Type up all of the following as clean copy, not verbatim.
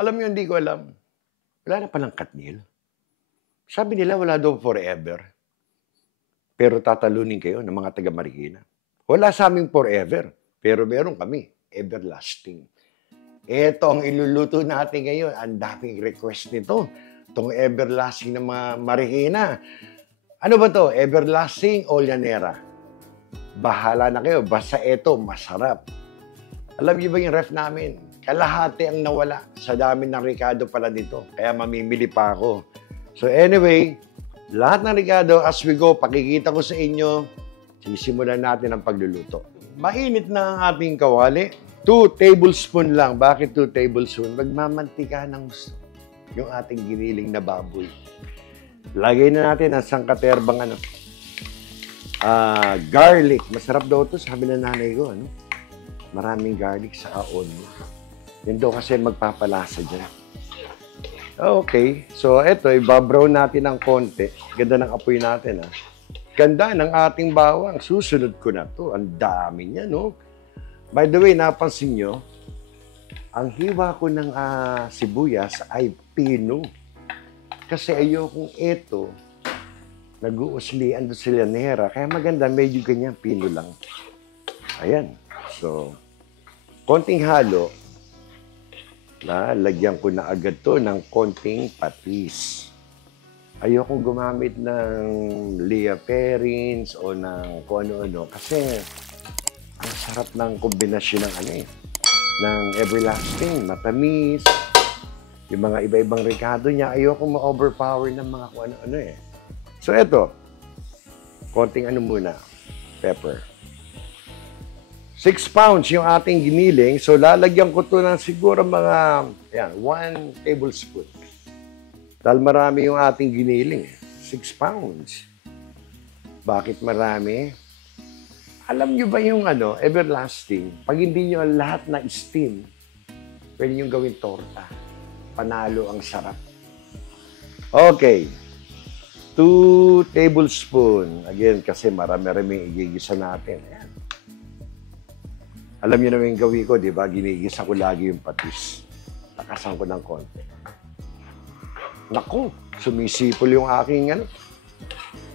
Alam niyo, hindi ko alam. Wala na palang Katnil. Sabi nila, wala daw forever. Pero tatalunin kayo ng mga taga Marikina. Wala sa aming forever. Pero meron kami, everlasting. Ito ang iluluto natin ngayon. Ang daming request nito. Itong everlasting ng mga Marikina. Ano ba to? Everlasting o llanera? Bahala na kayo. Basta ito, masarap. Alam niyo ba yung ref namin? Kalahati ang nawala sa dami ng Ricardo pala dito. Kaya mamimili pa ako. So anyway, lahat ng Ricardo, as we go, pakikita ko sa inyo, sisimulan natin ang pagluluto. Mainit na ang ating kawali. 2 tablespoon lang. Bakit 2 tablespoon? Magmamantika ng gusto yung ating giniling na baboy. Lagay na natin ang sangkaterbang garlic. Masarap daw ito, sabi ng nanay ko. Maraming garlic sa onion. Yan daw kasi magpapalasa dyan. Okay. So, eto, ibabrown natin ng konti. Ganda ng apoy natin, Ganda ng ating bawang. Susunod ko na to. Ang dami niya, no? By the way, napansin nyo, ang hiwa ko ng sibuyas ay pino. Kasi ayokong ito, nag-uuslian doon sa llanera. Kaya maganda, medyo ganyan, pino lang. Ayan. So, konting halo. Lagyan ko na agad to ng konting patis. Ayokong gumamit ng Lea Perrins o ng kung ano-ano kasi ang sarap ng kombinasyon ng ng everlasting, matamis, yung mga iba-ibang Ricardo niya. Ayokong ma-overpower ng mga kung ano-ano So, eto, konting muna, pepper. 6 pounds yung ating giniling. So, lalagyan ko to ng siguro mga, 1 tablespoon. Dahil marami yung ating giniling. 6 pounds. Bakit marami? Alam nyo ba yung everlasting? Pag hindi nyo lahat na steam, pwede nyo gawin torta. Panalo ang sarap. Okay. 2 tablespoon. Again, kasi marami-rami igigisa natin. Ayan. Alam niyo naman yung gawin ko, di ba? Ginigisa ko lagi yung patis. Takasan ko ng konti. Naku, sumisipol yung aking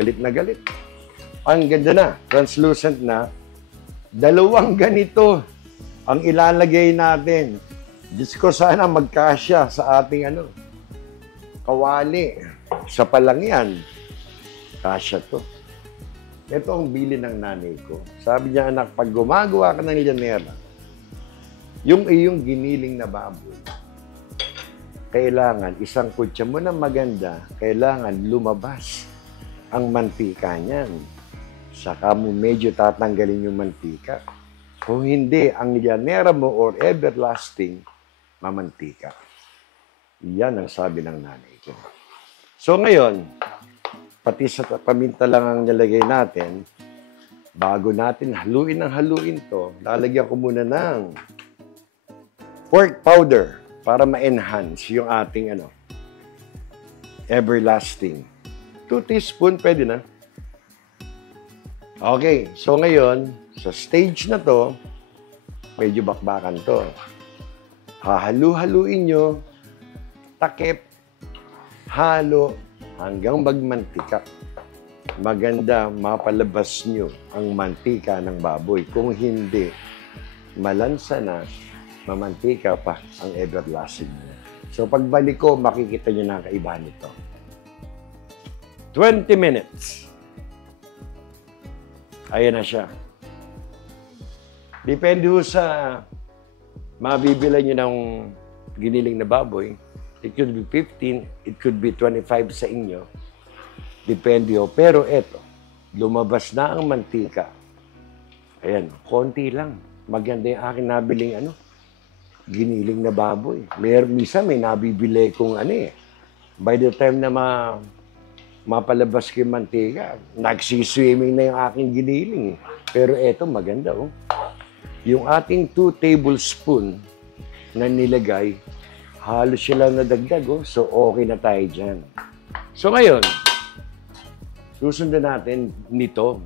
galit na galit. Ang ganda na, translucent na. 2 ganito ang ilalagay natin. Diyos ko, sana magkasya sa ating kawali. Sa palang yan. Kasya to. Ito ang bili ng nanay ko. Sabi niya, anak, pag gumagawa ka ng llanera, yung iyong giniling na baboy, kailangan, isang kutsa mo na maganda, kailangan lumabas ang mantika niyan. Saka mo medyo tatanggalin yung mantika. Kung hindi, ang llanera mo or everlasting, mamantika. Yan ang sabi ng nanay ko. So ngayon, pati sa paminta lang ang nilagay natin. Bago natin haluin to, lalagyan ko muna ng pork powder para ma-enhance yung ating everlasting. 2 teaspoon, pwede na. Okay, so ngayon, sa stage na to, medyo bakbakan to. Hahalu-haluin nyo, takip, halo, hanggang magmantika. Maganda, mapalabas nyo ang mantika ng baboy. Kung hindi, malansa na, mamantika pa ang everlasting nyo. So, pagbalik ko, makikita nyo na ang kaibahan nito. 20 minutes. Ayan na siya. Depende ho sa mabibila nyo ng giniling na baboy. It could be 15, it could be 25 sa inyo. Depende ho. Pero eto, lumabas na ang mantika. Ayan, konti lang. Maganda yung aking nabiling giniling na baboy. Misa may nabibili kong By the time na mapalabas ko yung mantika, nagsiswimming na yung aking giniling. Pero eto, maganda Yung ating 2 tablespoon na nilagay, halos sila nadagdag, So, okay na tayo dyan. So, ngayon, susundan natin nito.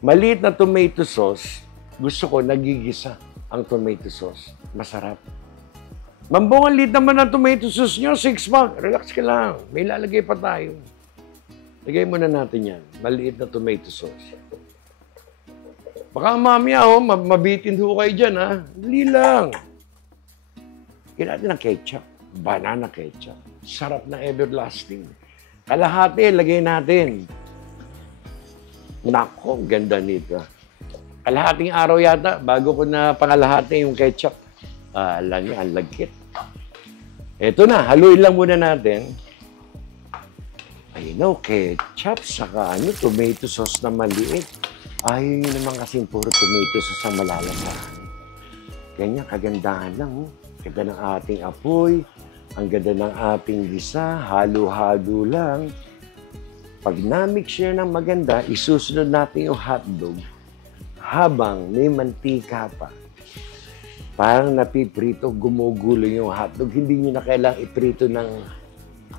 Maliit na tomato sauce, gusto ko nagigisa ang tomato sauce. Masarap. Mambong, ang liit naman ng tomato sauce nyo, 6 pack. Relax ka lang. May lalagay pa tayo. Lagay muna natin yan. Maliit na tomato sauce. Baka mamaya, mabitin ho kayo dyan, ha? Dali lang. Lagyan natin ng ketchup. Banana ketchup. Sarap na everlasting. Kalahati, lagay natin. Nako, ganda nito. Kalahating araw yata, bago ko na pangalahati yung ketchup. Alam niyo, ang lagkit. Eto na, haluin lang muna natin. Ayun, ketchup, saka tomato sauce na maliit. Ayun yun naman kasing puro tomato sauce ang malalasahan. Ganyan, kagandahan lang. Ganda ng ating apoy, ang ganda ng ating gisa, halo-halo lang. Pag na-mix siya ng maganda, isusunod natin yung hotdog habang may mantika pa. Parang napiprito, gumugulo yung hotdog. Hindi nyo na kailangang iprito ng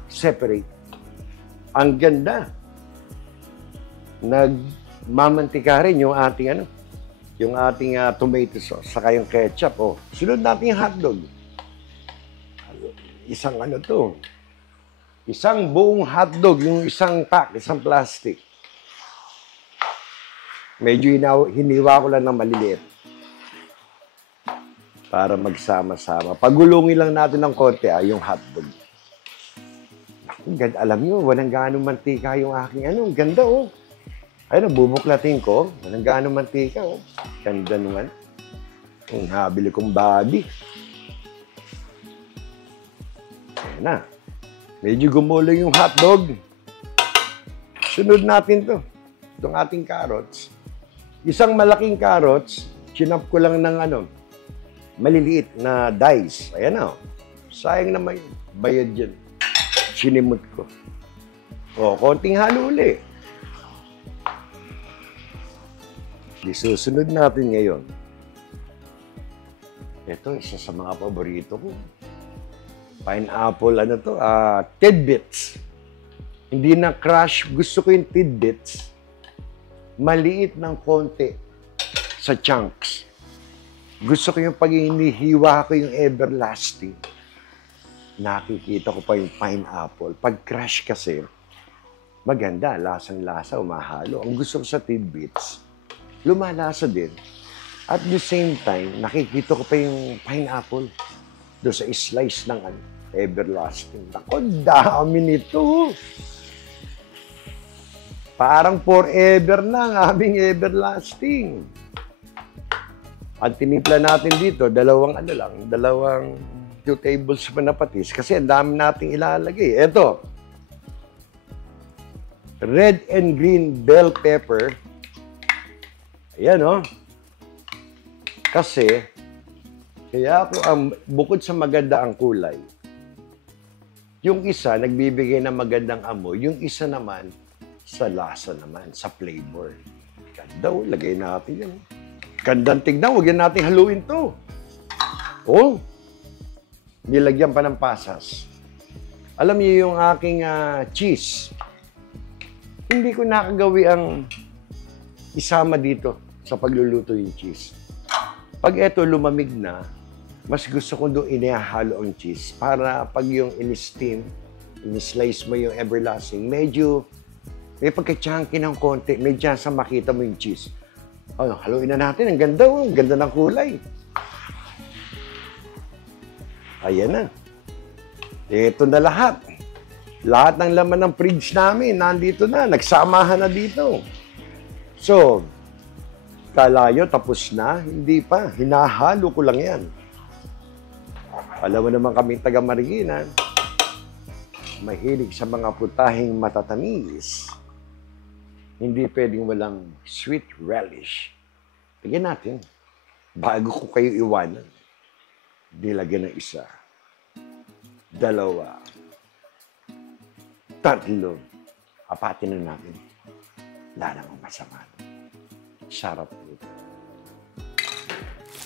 separate. Ang ganda. Nagmamantika rin yung ating tomato sauce, saka yung ketchup. Sunod natin yung hotdog. Isang buong hotdog, yung isang pack, isang plastic. Medyo hiniwa ko lang ng maliliit para magsama-sama. Pagulungin lang natin ng konti, yung hotdog. Alam nyo, walang gaano mantika yung aking ganda, Ayun, bubuklatin ko. Walang gaano mantika, Ganda naman. Yung nabili kong body. Ayan na. Medyo gumulo yung hotdog. Sunod natin to. Itong ating carrots. Isang malaking carrots, chinap ko lang ng maliliit na dice. Ayan na. Sayang na may bayad dyan. Sinimot ko. Konting halo uli. Isusunod natin ngayon. Ito, isa sa mga paborito ko. Pineapple, tidbits. Hindi na crush. Gusto ko yung tidbits. Maliit ng konti sa chunks. Gusto ko yung pag hinihiwa ko yung everlasting. Nakikita ko pa yung pineapple. Pag crush kasi, maganda, lasang-lasa, umahalo. Ang gusto ko sa tidbits, lumalasa din. At the same time, nakikita ko pa yung pineapple doon sa slice ng everlasting. Ako, dami nito. Parang forever na ang aming everlasting. At tinimpla natin dito, dalawang 2 tablespoon na patis kasi ang dami nating ilalagay. Ito, red and green bell pepper. Ayan, Kasi, kaya ako, bukod sa maganda ang kulay, yung isa, nagbibigay ng magandang amoy, yung isa naman, sa lasa naman, sa flavor. Ganda, lagay natin yan. Gandang tignan, huwag yan natin haluin to. Nilagyan pa ng pasas. Alam niyo yung aking cheese. Hindi ko nakagawi ang isama dito sa pagluluto yung cheese. Pag ito lumamig na, mas gusto ko doon inihalo ang cheese para pag yung in-steam, in-slice mo yung everlasting, medyo may pagka-chunky ng konti, may chance makita mo yung cheese. Haluin na natin. Ang ganda, ang ganda ng kulay. Ayan na. Ito na lahat. Lahat ng laman ng fridge namin, nandito na. Nagsamahan na dito. So, kalayo, tapos na? Hindi pa. Hinahalo ko lang yan. Alam mo naman kaming taga Marikina, mahilig sa mga putahing matatamis. Hindi pwedeng walang sweet relish. Lagyan natin. Bago ko kayo iwanan, nilagyan ng 1, 2, 3. Apatin na natin. Wala namang masama. Sarap nito.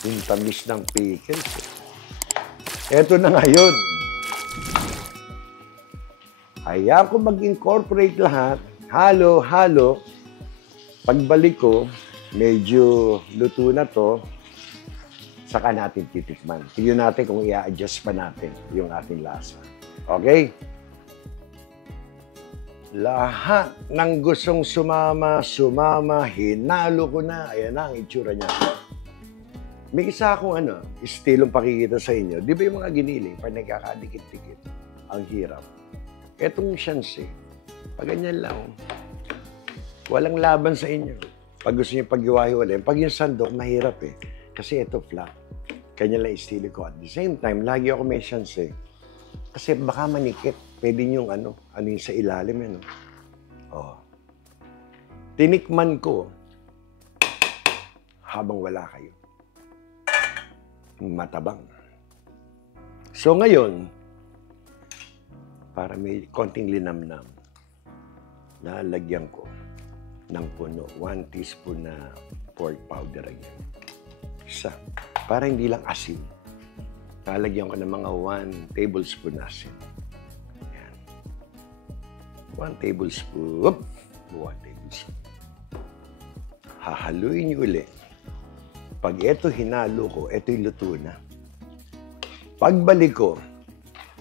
Yung tamis ng pickles. Eto na ngayon. Hayaan ko mag-incorporate lahat. Halo, halo. Pagbalik ko, medyo luto na to. saka natin titikman. Tingnan natin kung i-adjust pa natin yung ating lasa. Okay? Lahat ng gustong sumama, hinalo ko na. Ayan na ang itsura niya. May isa akong estilong pakikita sa inyo. Di ba yung mga giniling, pag nagkakadikit-dikit, ang hirap. Etong shanse, pag ganyan lang, walang laban sa inyo. Pag gusto niyo pag-iwahiwalay, pag yung sandok, mahirap eh. Kasi ito flat. Kanya lang estilo ko. At the same time, lagi ako may shanse. Kasi baka manikit. Pwede niyong ano yung sa ilalim. Oh. Tinikman ko habang wala kayo. Matabang. So ngayon, para may konting linamnam, lalagyan ko ng puno, 1 teaspoon na pork powder again. Isa. Para hindi lang asin. Lalagyan ko ng mga 1 tablespoon asin. Yan. 1 tablespoon. 1 tablespoon. Hahaluin niyo ulit. Pag ito hinalo ko, ito'y luto na. Pagbalik ko,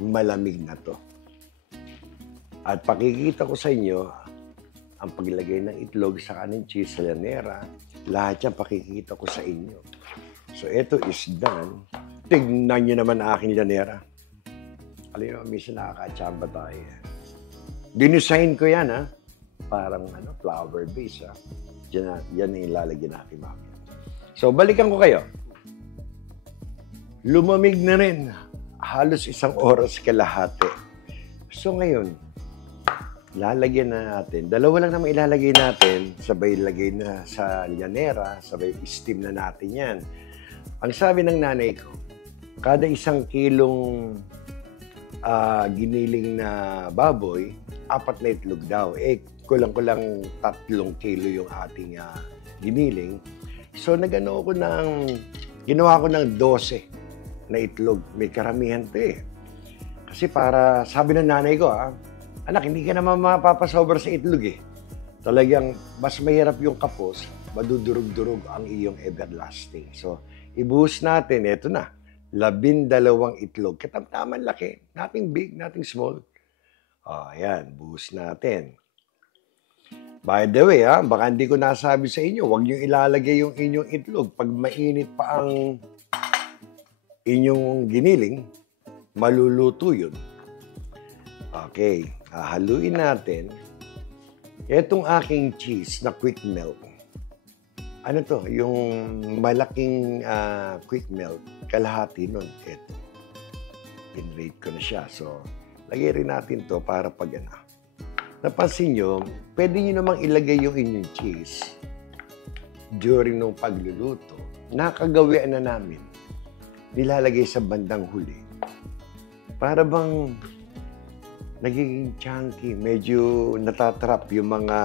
malamig na to. At pakikita ko sa inyo, ang paglagay ng itlog sa kanin cheese sa llanera, lahat yan pakikita ko sa inyo. So, ito is done. Tignan nyo naman aking llanera. Alam nyo, minsan nakakachamba tayo. Dinesign ko yan, ha? Parang flower base, ha? Yan yung lalagyan natin, mami. So, balikan ko kayo. Lumamig na rin. Halos 1 oras kalahati. So, ngayon, lalagyan na natin. 2 lang naman ilalagay natin. Sabay lagay na sa llanera. Sabay steam na natin yan. Ang sabi ng nanay ko, kada 1 kilong giniling na baboy, 4 na itlog daw. Kulang-kulang 3 kilo yung ating giniling. So, ginawa ko ng 12 na itlog. May karamihan to eh. Kasi para, sabi ng nanay ko, anak, hindi ka naman mapapasobra sa itlog eh. Talagang, mas mahirap yung kapos, madudurog-durog ang iyong everlasting. So, ibuhos natin, eto na, 12 itlog. Katamtaman laki. Nothing big, nothing small. Ayan, buhos natin. By the way, baka hindi ko nasabi sa inyo, huwag niyo ilalagay yung inyong itlog. Pag mainit pa ang inyong giniling, maluluto yun. Okay, haluin natin. Itong aking cheese na quick melt. Ano to? Yung malaking quick melt, kalahati nun. Ito. Pinrate ko na siya. So, lagay rin natin to para pag napansin nyo, pwede nyo namang ilagay yung inyong cheese during nung pagluluto. Nakagawian na namin. Nilalagay sa bandang huli. Para bang nagiging chunky, medyo natatrap yung mga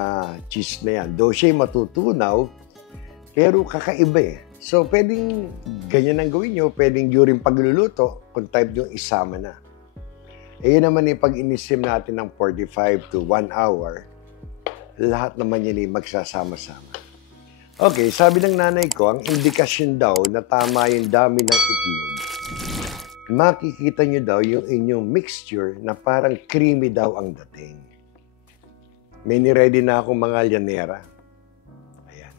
cheese na yan. Though siya'y matutunaw, pero kakaiba eh. So, pwedeng ganyan ang gawin nyo, pwedeng during pagluluto, kung type yung isama na. Yun naman pag inisim natin ng 45 to 1 hour, lahat naman yun magsasama-sama. Okay, sabi ng nanay ko, ang indikasyon daw na tama yung dami ng itlog, makikita nyo daw yung inyong mixture na parang creamy daw ang dating. May niready na akong mga llanera. Ayan.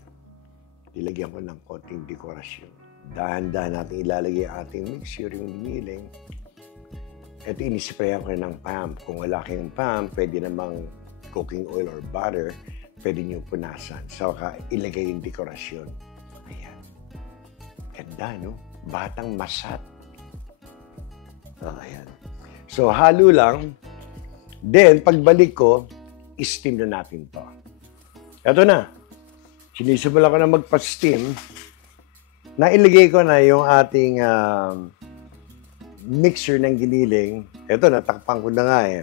Ilagyan ko ng konting dekorasyon. Dahan-dahan natin ilalagay ang ating mixture, yung giniling. Ito, inisprayan ko ng PAM. Kung wala kayong PAM, pwede namang cooking oil or butter, pwede nyo punasan. So, ilagay yung dekorasyon. Ayan. Ganda, no? Batang masat. Ayan. So, halo lang. Then, pagbalik ko, steam na natin to. Ito na. Sinisimulan ko na magpa-steam. Nailagay ko na yung ating mixture ng giniling. Ito, natakpan ko na nga eh.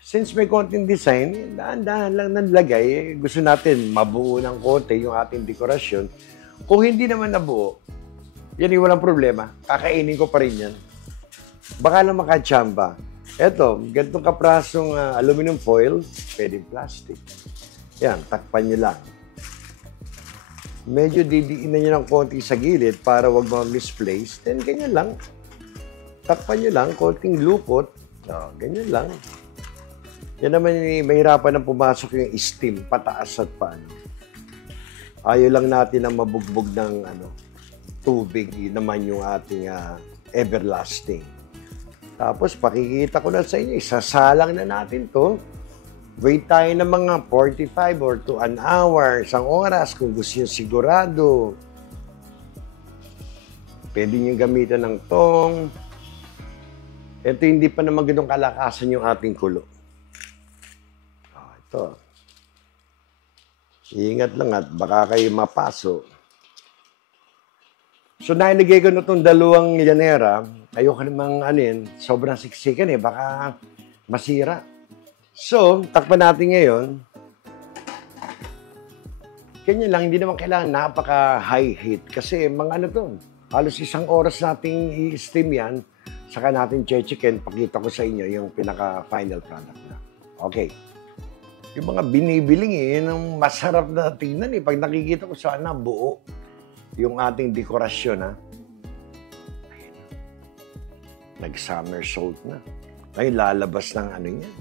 Since may konting design, dahan-dahan lang nalagay. Gusto natin mabuo ng konti yung ating dekorasyon. Kung hindi naman nabuo, yan yung walang problema. Kakainin ko pa rin yan. Baka lang makachamba. Ito, ganitong kaprasong aluminum foil, pwedeng plastic. Yan, takpan nyo lang. medyo didiinan nyo ng konti sa gilid para wag ma-misplace, then ganyan lang. Takpan nyo lang, konting lupot. Ganyan lang. Yan naman mahirapan na pumasok yung steam pataas at paano. Ayaw lang natin na mabugbog ng tubig naman yung ating everlasting. Tapos pakikita ko na sa inyo, isasalang na natin to. Wait tayo ng mga 45 or to an hour, isang oras kung gusto nyo sigurado. Pwede nyo gamitan ng tong. Ito hindi pa naman ganun kalakasan yung ating kulo. Ito. Ingat lang at baka kayo mapaso. So, nailagay ko na itong dalawang yanera. Ayoko namang sobrang siksikan baka masira. So, takpan natin ngayon. Ganyan lang, hindi naman kailangan napaka-high heat. Kasi mga halos isang oras nating i-steam yan. Saka natin chichikin, pakita ko sa inyo yung pinaka-final product na. Okay. Yung mga binibiling yun ang masarap na tingnan Pag nakikita ko sana buo yung ating dekorasyon Ayun. Nag-somersault na. Ay, lalabas ng niya.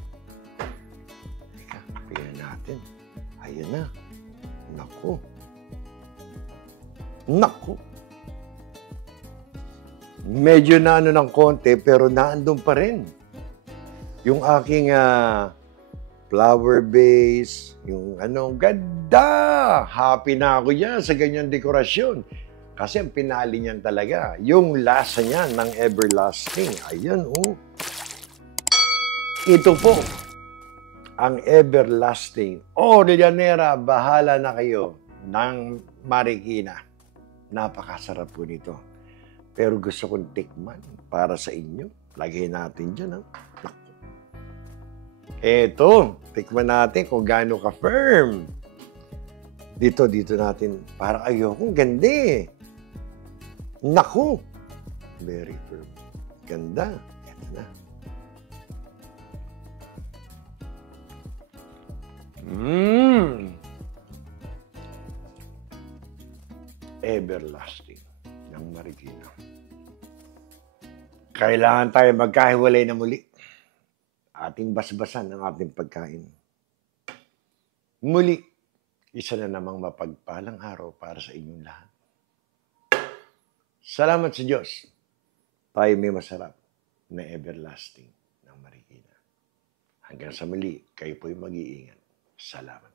Teka, tingnan natin. Ayun na. Naku. Naku. Medyo na ng konti, pero naandun pa rin. Yung aking flower base, yung ganda! Happy na ako yan sa ganyang dekorasyon. Kasi ang pinali niyan talaga, yung lasa niyan ng everlasting. Ayan, Ito po, ang everlasting. Llanera, bahala na kayo ng Marikina. Napakasarap po nito. Pero gusto kong tikman para sa inyo. Lagay natin dyan, Eto, tikman natin kung gaano ka-firm. Dito natin. Para ayokong ganda Naku! Very firm. Ganda. Ito na. Everlasting ng Marikina. Kailangan tayo magkahiwalay na muli. Ating basbasan ang ating pagkain. Muli, isa na namang mapagpalang araw para sa inyong lahat. Salamat sa Diyos. Tayo may masarap na everlasting ng Marikina. Hanggang sa muli, kayo po'y mag-iingat. Salamat.